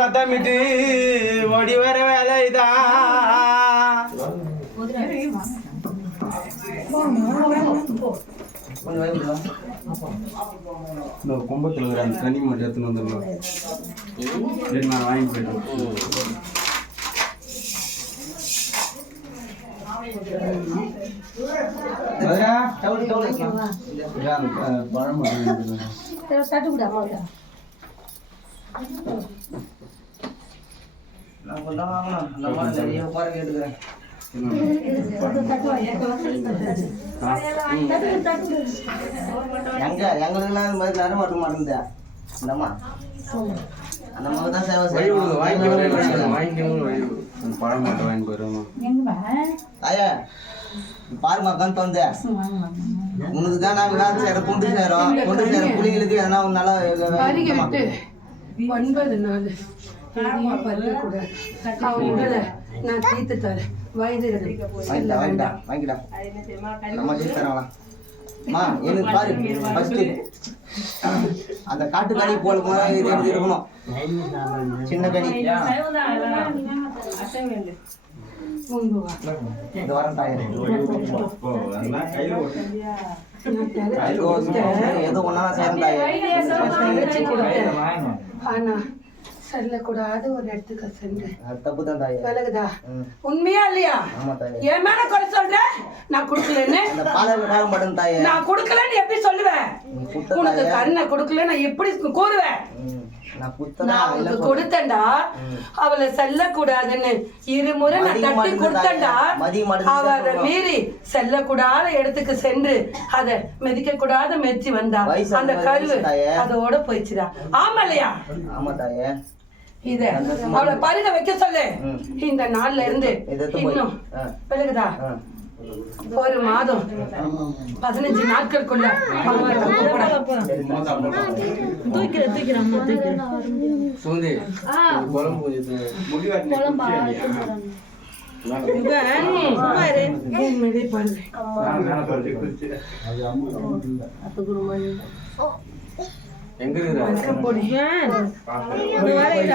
சத்தமிட்டு ஓடி வர வேலைதான். இந்த கும்பத்தில் இருக்கிற அந்த தண்ணி மட்டும் எடுத்துன்னு வந்துடலாம். நான் வாங்கி போயிட்டேன். பழம் மட்டும் வாங்கி போயிடுவோம். பாருமா கண் தோந்த உனக்கு தான் நாங்க வேலை செய்யற கொண்டு சேரோம். கொண்டு சேர பிள்ளைங்களுக்கு எதனா நல்லா 9 நாள் நான் தீர்த்து தரேன். வாங்கிடா நம்ம தீர்த்து தரோம்மா. எனக்கு பாரு ஃபர்ஸ்ட் அந்த காட்டு கனி போல போல இது எடுத்து இருக்கணும். சின்ன கனி முன்பு வா. இந்த வாரம் தாயாரு ஏதோ ஒன்னா செய்யணும் தங்கச்சி தாயாரு. கொடுத்தேன். ஆனா சொல்லக்கூடாது ஒரு இடத்துக்கு சென்றேன். தப்பு தான் தாயாரு. விலகுதா? உண்மையா இல்லையா? ஆமா தாயாரு. என் மேல குறை சொல்ற? நான் கொடுக்கலன்னு அந்த பாலையில நேரம் படும் தாயாரு. நான் கொடுக்கலன்னு எப்படி சொல்லுவேன்? உனக்கு கண்ணை கொடுக்கல நான் எப்படி கூறுவேன்? நான் உனக்கு கொடுத்தேன்டா, அவளை செல்லக்கூடாதுன்னு இருமுறை நான் தட்டி கொடுத்தேன்டா. அவளை மீறி செல்லக்கூடாத இடத்துக்கு சென்று அதை மிதிக்க கூடாத மெச்சி வந்தா அந்த கருவு அதோட போயிடுச்சுடா. ஆமா இல்லையா? ஆமா தாயே. இத அவளை பருக வைக்க சொல்லு. இந்த நாள்ல இருந்து இன்னும் விலகுதா? ஒரு மாதம் 15 நாட்களுக்குள்ள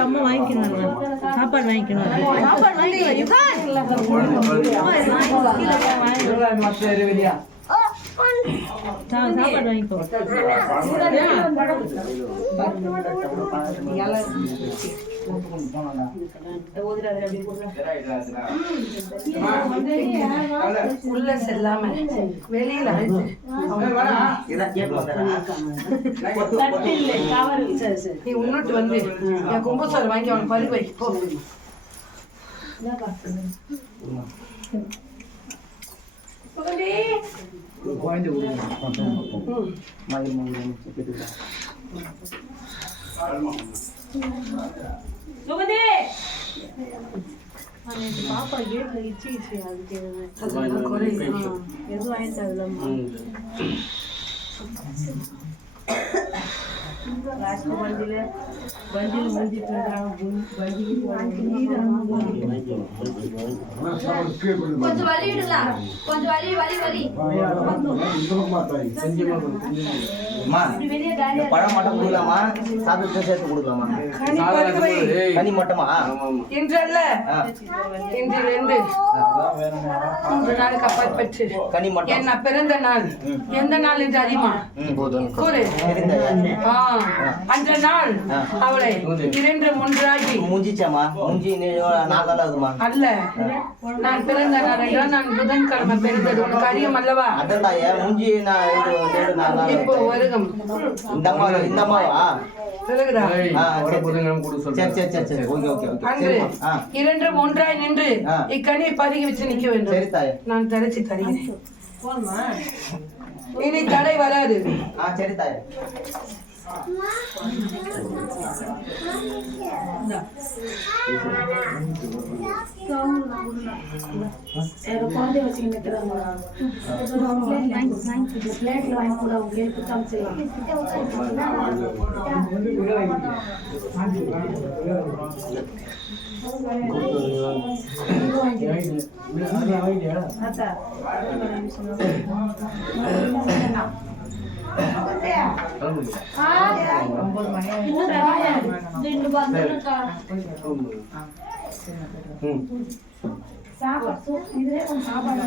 அம்மா வாங்கிக்கணும், சாப்பாடு வாங்கிக்கணும். சாப்பாடு வாங்கிக்கோ. உள்ள செல்லாம வெளியில நீ உன்னுட்டு வந்து என் கும்பசோறு வாங்கி அவனை பருகு வை போ. பாப்பா கேட்ல இச்சு அதுக்கு எதுவும் வாங்கிட்டு அதுலம்மா கொஞ்சம் வலி விடுங்களா, கொஞ்சம் வலி வலி வலி பழம் மட்டும் கொடுக்கலாமா? சாப்பிட்டு சேர்த்து கொடுக்கலாமா? கனி மட்டுமா? இன்று அல்ல, இன்றிலிருந்து 3 நாளுக்கு அப்பால் பெற்று கனி மட்டும் என்ன பிறந்த நாள் எந்த நாள் என்று அறியுமா? கூறு. அந்த நாள் அவளை 2 3 முடிஞ்சிச்சாமா? முடிஞ்சி 4 நாள் ஆகுதுமா? அல்ல, நான் பிறந்த நாள் என்றால் நான் புதன்கிழமை பிறந்தது உனக்கு அறியும் அல்லவா? அதான் தாயே முடிஞ்சி நான் இது 4 நாள் இப்போ வருகம் இந்த அம்மாவா? விலகுதா? சரி சரி சரி ஓகே ஓகே ஓகே. அன்று 2 3 நின்று இக்கனியை பருகி வச்சு நிக்க வேண்டும். சரி தாயே. நான் தரிச்சு தருகிறேன். இனி தடை வராது. சரி தாயே. சாப்பாடு